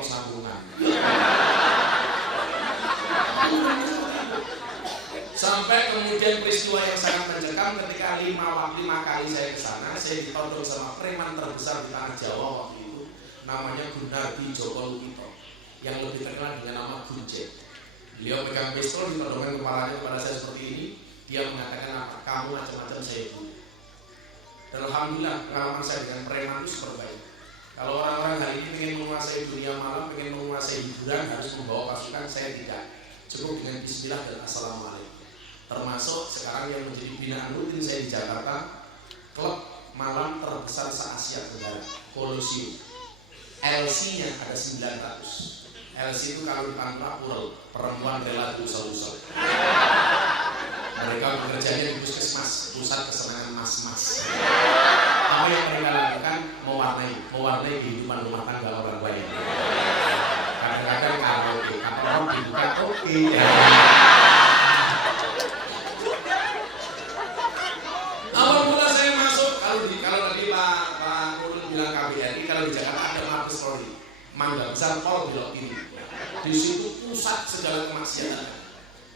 ketok sambungan. Sampai kemudian peristiwa yang sangat mencekam ketika 5 kali saya ke sana, saya ditodong sama preman terbesar di tanah Jawa waktu itu, namanya Gunardi Joko Lukito, yang lebih terkenal dengan nama Gunjet. Beliau pegang pistol, ditodongkan kepalanya kepada saya seperti ini. Dia mengatakan apa? Kamu macam-macam saya bunuh. Dan alhamdulillah pengalaman saya dengan preman itu super baik. Kalau orang-orang hari ini ingin menguasai dunia malam, ingin menguasai hiburan, harus membawa pasukan, saya tidak. Cukup dengan bismillah dan assalamualaikum. Termasuk sekarang yang menjadi binaan rutin saya di Jakarta, klub malam terbesar se-Asia Tenggara, Colosseum. LC-nya ada 900. LC itu kalau di Pantapura, perempuan rela usah-usah. Mereka bekerjanya di puskesmas, pusat kesenangan mas-mas. Apa yang mereka lakukan? Mewarnai kehidupan rumah tangga orang banyak. Kadang-kadang karaoke, kapal dibuka oke. Apabila saya masuk, kalau tadi Pak Nurul bilang KBRI, kalau di Jakarta ada Mabes Polri, Mangga Besar Pol belok kiri. Di situ pusat segala kemaksiatan.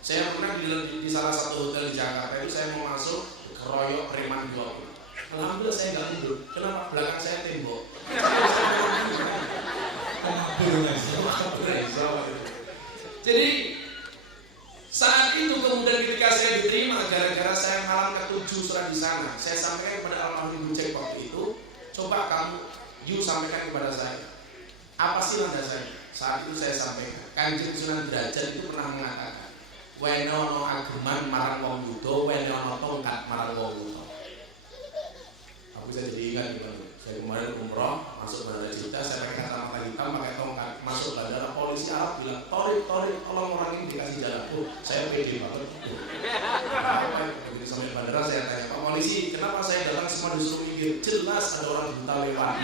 Saya pernah di salah satu hotel di Jakarta itu saya mau masuk keroyok preman 20. Alhamdulillah saya nggak mundur. Kenapa? Belakang saya tembok. Jadi saat itu kemudian ketika saya diterima gara-gara saya malam ke-7 surat di sana, saya sampaikan kepada almarhum Cek waktu itu, coba kamu sampaikan kepada saya, apa sih landasannya? Saat itu saya sampaikan, Kanjeng Sunan Derajat itu pernah mengatakan, wene ono ageman marang wong yuda, wene ono tongkat marang wong yuda. Aku bisa jadi ingat gimana. Saya kemarin umroh, masuk bandara Jeddah, saya pakai kacamata hitam, pakai tongkat, masuk bandara, polisi Arab bilang, Torik, tolong orang ini dikasih jalan. Saya pede banget. Begitu sampai bandara saya tanya, Pak polisi, kenapa saya datang semua disuruh minggir? Jelas ada orang buta lewat.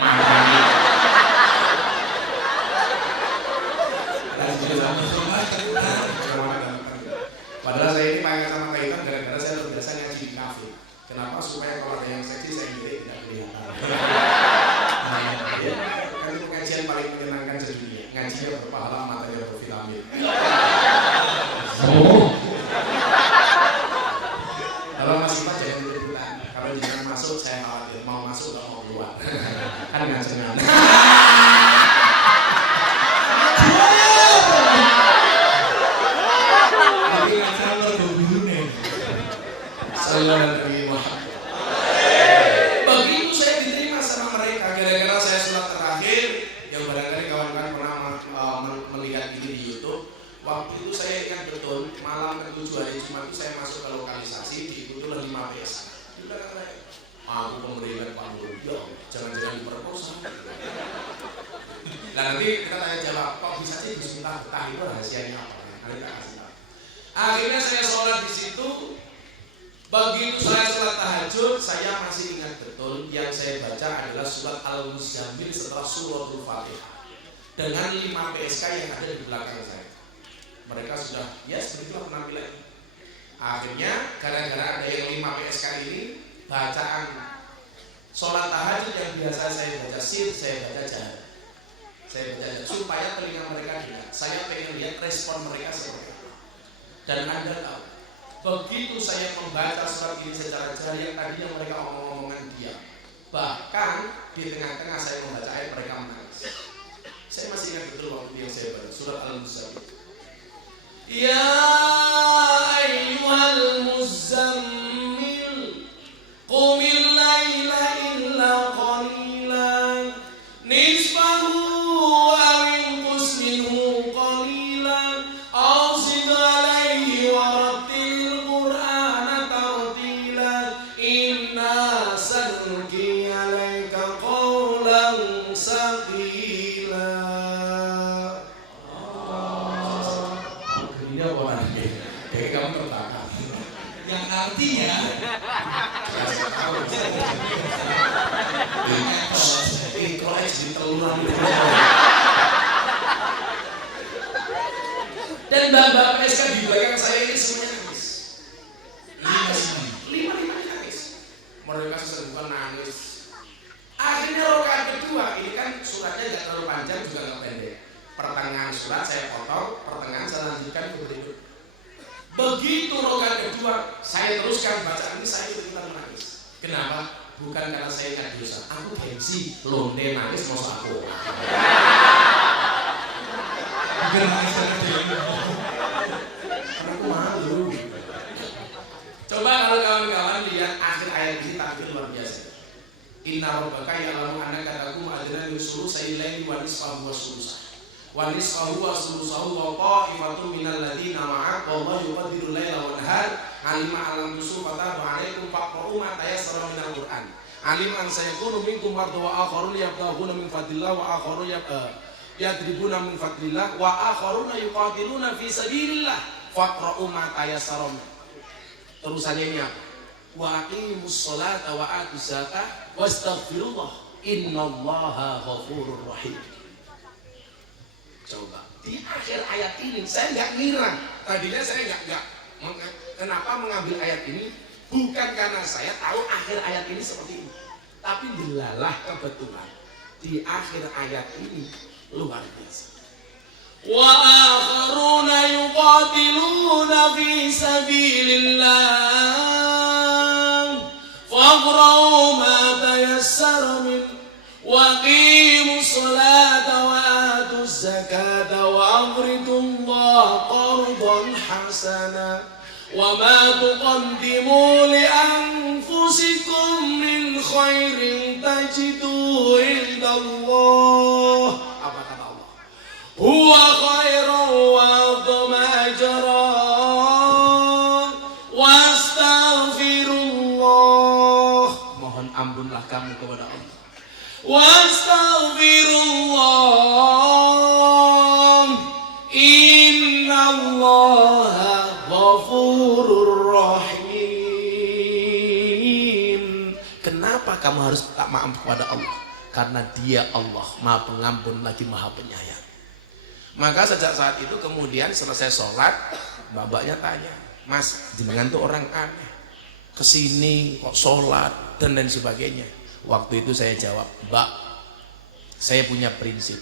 Padahal saya ini pakai kacamata hitam gara-gara saya terbiasa ngaji di kafe. Kenapa? Supaya kalau ada yang seksi saya ngiri tidak kelihatan. Kan itu pengajian paling menyenangkan sedunia. Ngajinya berpahala, matanya bervitamin. Kalau masih Pak jangan ikut-ikutan. Kalau jangan masuk saya khawatir. Mau masuk nggak mau keluar. Kan ngajengan. Begitu saya diterima sama mereka, gara-gara saya surat terakhir yang barangkali kawan-kawan pernah melihat ini di YouTube. Waktu itu saya ingat betul, malam ke-7 hari Jumat itu saya masuk ke lokalisasi, diikuti oleh 5 PS. Di belakang saya, aku pemberian Pak Nurul, jangan-jangan diperkosa. Nah nanti kita tanya jawab, kok bisa sih bismillah itu rahasianya apa? Nanti kita kasih tahu. Akhirnya saya sholat di situ. Begitu saya sholat tahajud, saya masih ingat betul yang saya baca adalah surat Al-Muzammil setelah suratul Fatihah dengan 5 PSK yang ada di belakang saya. Mereka sudah, begitulah penampilan. Akhirnya gara-gara ada yang 5 PSK ini, bacaan sholat tahajud yang biasa saya baca saya baca jahat. Saya baca supaya telinga mereka dengar. Saya pengen lihat respon mereka seperti apa. Dan Anda tahu, begitu saya membaca surat ini secara jari yang tadinya mereka omong-omongan diam, bahkan di tengah-tengah saya membaca ayat mereka menangis. Saya masih ingat betul waktu yang saya baca surat Al-Muzammil. Ya ayyuhal muzammil qumil laila illa qalilan nisfahu aw inqus minhu qalilan aw zid alayhi wa rattil qur'ana tartila inna sanulqi alayka qawlan saqila. Ini apa lagi? Kayak kamu terbakar. Yang artinya dan bapak PSK di belakang saya ini semuanya nangis. Lima nangis. Mereka sesebukan nangis. Akhirnya rakaat kedua ini kan suratnya nggak terlalu panjang juga nggak pendek. pertengahan surat saya potong, pertengahan saya lanjutkan ke berikut. Begitu rokaat kedua saya teruskan bacaan ini, saya ikutan menangis. Kenapa? Bukan karena saya ingat dosa, aku gengsi, londe nangis mau aku. Bukan nangis karena aku malu. Coba kalau kawan-kawan lihat akhir ayat ini tampil luar biasa. Inna rabbaka ya'lamu annaka taqumu adna min sulusai laili wa nisfahu wa sulusah. Wa nisfahu wa sulusahu wa qa'ifatun minal ladzina ma'ak wallahu yuqaddiru laila wan nahar alima alam tusu fataba 'alaikum faqra'u ma tayassara minal Qur'an. Alim an sayakunu minkum mardu wa akharun yabtaghuna min fadlillah wa akharun yadribuna min fadlillah wa akharuna yuqatiluna fi sabilillah faqra'u ma tayassara. Terusannya ini apa? Wa aqimus sholata wa atuz zakah wastaghfirullah innallaha ghafurur rahim. Coba di akhir ayat ini saya nggak ngira, tadinya saya nggak kenapa mengambil ayat ini, bukan karena saya tahu akhir ayat ini seperti ini, tapi dilalah kebetulan di akhir ayat ini luar biasa. Wa akharuna yuqatiluna fi sabilillah faqra'u ma tayassara min wa qimus salata wa atuz zakata wa aqridullaha qardan hasana wa ma tuqaddimu li anfusikum min khairin tajidu indallah. Apa kata Allah? Huwa khairan wa a'dhamu ajran wastaghfirullah. Mohon ampunlah kamu kepada Allah. Wastaghfirullah innallaha ghafurur rahim. Kenapa kamu harus minta maaf kepada Allah? Karena Dia Allah Maha Pengampun lagi Maha Penyayang. Maka sejak saat itu kemudian selesai sholat, mbak-mbaknya tanya, Mas, jenengan tuh orang aneh, kesini kok sholat dan lain sebagainya. Waktu itu saya jawab, Mbak, saya punya prinsip,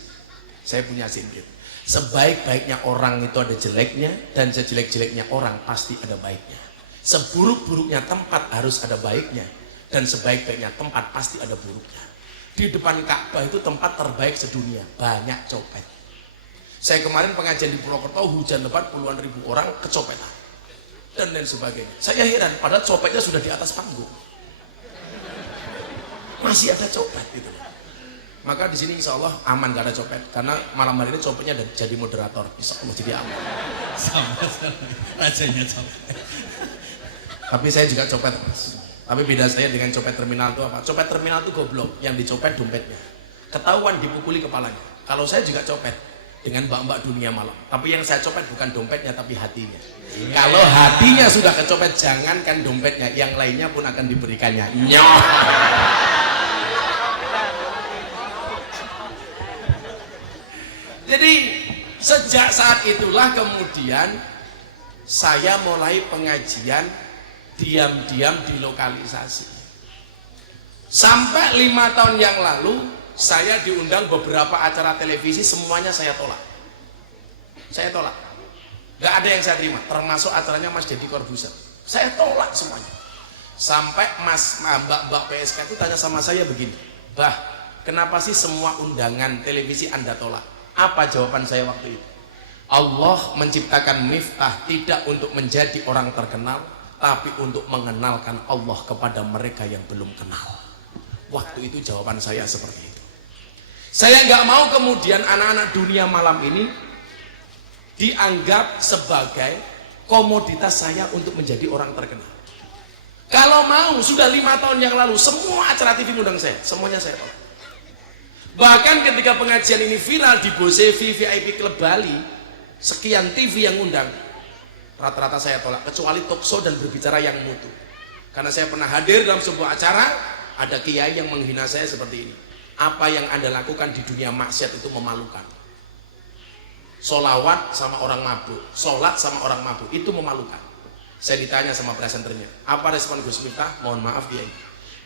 saya punya prinsip. Sebaik-baiknya orang itu ada jeleknya, dan sejelek-jeleknya orang pasti ada baiknya. Seburuk-buruknya tempat harus ada baiknya, dan sebaik-baiknya tempat pasti ada buruknya. Di depan Ka'bah itu tempat terbaik sedunia, banyak copet. Saya kemarin pengajian di Purwokerto, hujan lebat, puluhan ribu orang kecopetan dan lain sebagainya. Saya heran, padahal copetnya sudah di atas panggung, masih ada copet gitu. Maka di sini insya Allah aman, gak ada copet, karena malam hari ini copetnya jadi moderator, insya Allah jadi aman. Sama rajanya copet. Tapi saya juga copet, Mas. Tapi beda saya dengan copet terminal itu apa? Copet terminal itu goblok, yang dicopet dompetnya, ketahuan dipukuli kepalanya. Kalau saya juga copet dengan mbak-mbak dunia malam, tapi yang saya copet bukan dompetnya tapi hatinya. Kalau hatinya sudah kecopet, jangankan dompetnya, yang lainnya pun akan diberikannya. Nyoh. Jadi sejak saat itulah kemudian saya mulai pengajian diam-diam di lokalisasi. Sampai 5 tahun yang lalu saya diundang beberapa acara televisi, semuanya saya tolak. Saya tolak. Gak ada yang saya terima, termasuk acaranya Mas Deddy Corbuzier. Saya tolak semuanya. Sampai mbak-mbak PSK itu tanya sama saya begini, Bah, kenapa sih semua undangan televisi Anda tolak? Apa jawaban saya waktu itu? Allah menciptakan Miftah tidak untuk menjadi orang terkenal, tapi untuk mengenalkan Allah kepada mereka yang belum kenal. Waktu itu jawaban saya seperti itu. Saya nggak mau kemudian anak-anak dunia malam ini dianggap sebagai komoditas saya untuk menjadi orang terkenal. Kalau mau, sudah 5 tahun yang lalu semua acara TV undang saya, semuanya saya tolak. Bahkan ketika pengajian ini viral di Bosevi VIP Club Bali, sekian TV yang undang, rata-rata saya tolak, kecuali talkshow dan berbicara yang mutu. Karena saya pernah hadir dalam sebuah acara, ada kiai yang menghina saya seperti ini. Apa yang Anda lakukan di dunia maksiat itu memalukan. Solawat sama orang mabuk, sholat sama orang mabuk, itu memalukan. Saya ditanya sama presenternya, apa respon Gus Miftah? Mohon maaf Kiai,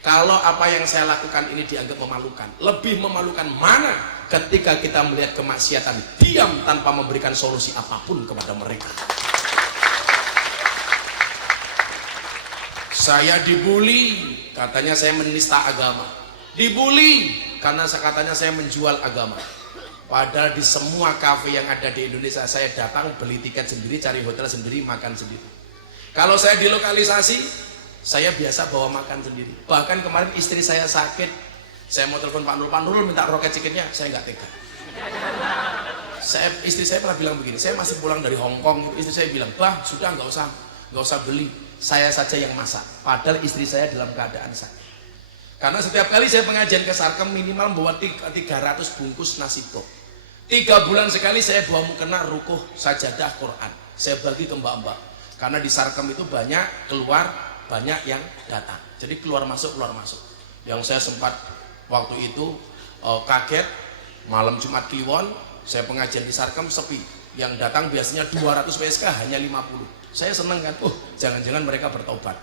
Kalau apa yang saya lakukan ini dianggap memalukan, lebih memalukan mana ketika kita melihat kemaksiatan diam tanpa memberikan solusi apapun kepada mereka. Saya dibully, katanya saya menista agama. Dibully karena katanya saya menjual agama. Padahal di semua kafe yang ada di Indonesia saya datang, beli tiket sendiri, cari hotel sendiri, makan sendiri. Kalau saya dilokalisasi, saya biasa bawa makan sendiri. Bahkan kemarin istri saya sakit, saya mau telepon Pak Nurul minta roket cikitnya, saya nggak tega. Istri saya pernah bilang begini, saya masih pulang dari Hong Kong, istri saya bilang, bah sudah nggak usah beli, saya saja yang masak. Padahal istri saya dalam keadaan sakit. Karena setiap kali saya pengajian ke Sarkem minimal membawa 300 bungkus nasi bok. 3 bulan sekali saya bawa mukena rukuh sajadah Quran, saya bagi ke mbak-mbak. Karena di Sarkem itu banyak keluar, banyak yang datang. Jadi keluar masuk. Yang saya sempat waktu itu kaget, malam Jumat Kliwon, saya pengajian di Sarkem sepi. Yang datang biasanya 200 PSK, hanya 50. Saya seneng kan, jangan-jangan mereka bertobat.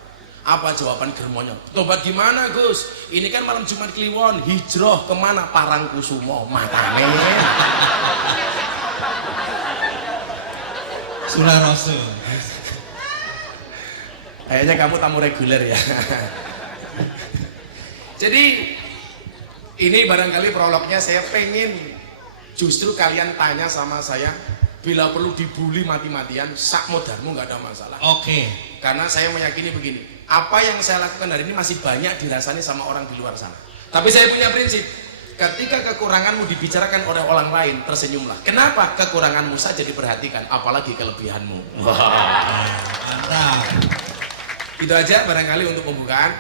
Apa jawaban germonya? Tobat gimana Gus? Ini kan malam Jumat Kliwon, hijrah kemana? Parangkusumo, makanya. Surah Rasul. Kayaknya kamu tamu reguler ya. Jadi ini barangkali prolognya, saya pengen justru kalian tanya sama saya, bila perlu dibully mati-matian, sak modarmu nggak ada masalah. Oke. Karena saya meyakini begini, apa yang saya lakukan hari ini masih banyak dirasani sama orang di luar sana. Tapi saya punya prinsip, ketika kekuranganmu dibicarakan oleh orang lain, tersenyumlah. Kenapa? Kekuranganmu saja diperhatikan, apalagi kelebihanmu. Mantap. Itu aja barangkali untuk pembukaan.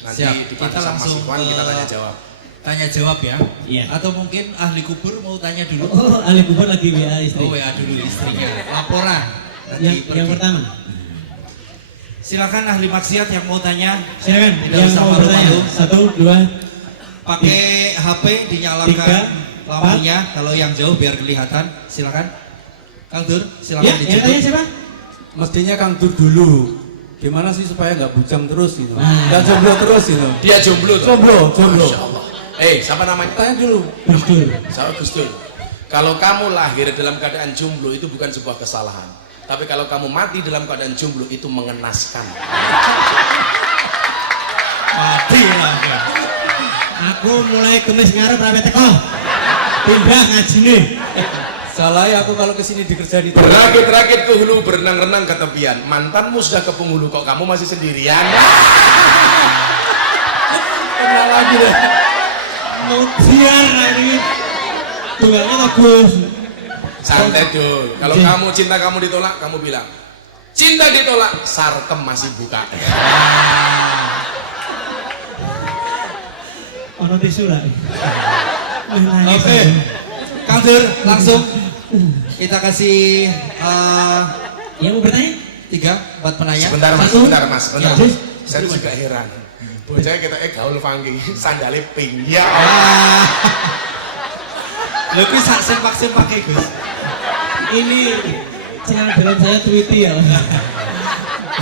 Nanti kita langsung kita tanya jawab. Tanya jawab ya. Iya. Atau mungkin ahli kubur mau tanya dulu. Oh, ahli kubur lagi WA istri. Oh, WA dulu istrinya. Laporan. Yang pertama. Silakan ahli maksiat yang mau tanya. Silakan. Tidak Yang usah mau bertanya. malu-malu. 1, 2. Pakai HP dinyalakan 3, lampunya. Kalau yang jauh biar kelihatan. Silakan. Kang Dur, silakan Ya, yang tanya siapa? Mestinya Kang Dur dulu. Gimana sih supaya nggak bujang terus gitu? Nah. Dan jomblo terus gitu. Dia jomblo tuh. Jomblo. Masya Allah. Siapa namanya? Tanya dulu. Gus Dur. Saya Gus Dur. Kalau kamu lahir dalam keadaan jomblo itu bukan sebuah kesalahan. Tapi kalau kamu mati dalam keadaan jomblo itu mengenaskan. Mati lah. Aku mulai kemis ngarep rapi teko. Pindah ngaji nih. Salah ya aku kalau kesini dikerja di Berakit-rakit ke hulu, berenang-renang ke tepian. Mantanmu sudah ke penghulu, kok kamu masih sendirian? Kenal lagi deh. Mutiar ini. Tunggalnya bagus. Santai dulu. Kalau kamu cinta kamu ditolak, kamu bilang cinta ditolak, Sarkem masih buka. Ono tisu lah. Oke. Kang Dur, langsung kita kasih Yang mau bertanya? 3 buat penanya. Sebentar mas, Satu. sebentar mas, sebentar. Ya. Saya juga heran. Bocahnya kita gaul funky, sandalnya pink. Ya. Lebih sak sempak-sempak ya Gus. Ini channel dalam saya Tweety ya.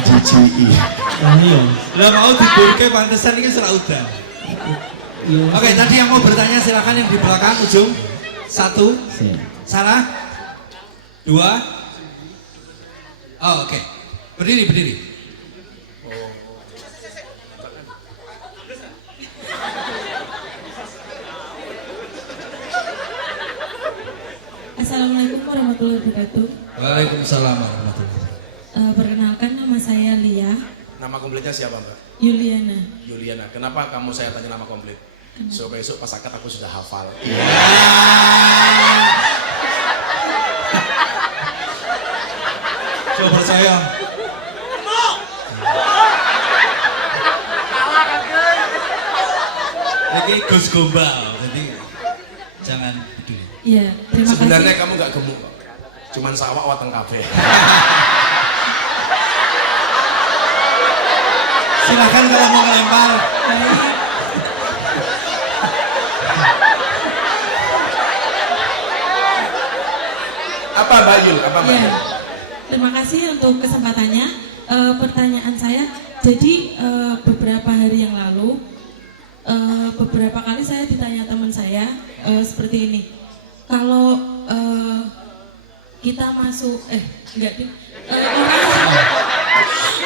GGI. Iya. Lah mau diburke pantesan ini sudah udah. Iya. Oke, tadi yang mau bertanya silakan yang di belakang ujung. 1. Siap. Salah. 2. Oh, oke. Berdiri. Assalamualaikum warahmatullahi wabarakatuh. Waalaikumsalam warahmatullahi wabarakatuh. Perkenalkan nama saya Lia Nama komplitnya siapa mbak? Yuliana. Yuliana. Kenapa kamu saya tanya nama komplit? So besok pas akad aku sudah hafal. Coba percaya. Ini Gus Gombal, jadi jangan peduli. Iya, terima Sebenarnya kasih. kamu nggak gemuk kok. Cuman sawah wateng kafe. Silakan kalau mau melempar. Apa Mbak Yul? Apa Mbak Iya. Yul? Terima kasih untuk kesempatannya. Pertanyaan saya, jadi beberapa hari yang lalu beberapa kali saya ditanya teman saya seperti ini. Kalau kita masuk enggak deh.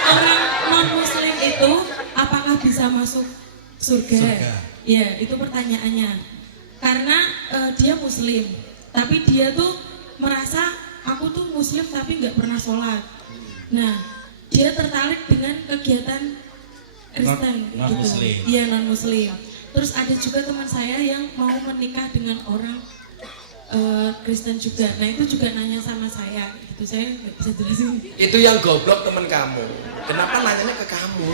Orang non muslim itu apakah bisa masuk surga? Ya, itu pertanyaannya. Karena dia muslim, tapi dia tuh merasa aku tuh muslim tapi nggak pernah sholat. Nah, dia tertarik dengan kegiatan Kristen non muslim. Iya, non muslim. Terus ada juga teman saya yang mau menikah dengan orang Kristen juga. Nah, itu juga nanya sama saya. Itu saya nggak bisa jelasin. Itu yang goblok temen kamu. Kenapa nanyanya ke kamu?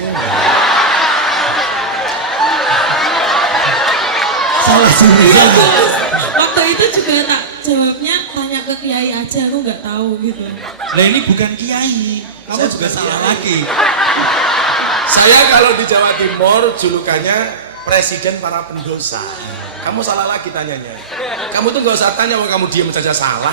Salah Iya, jurusan. Gus. Waktu itu juga tak jawabnya tanya ke kiai aja, aku nggak tahu gitu. Lah ini bukan kiai, kamu Saya juga bukan salah kiai. lagi. Saya kalau di Jawa Timur julukannya presiden para pendosa. Kamu salah lagi tanyanya. Kamu tuh nggak usah tanya, kamu diam saja salah.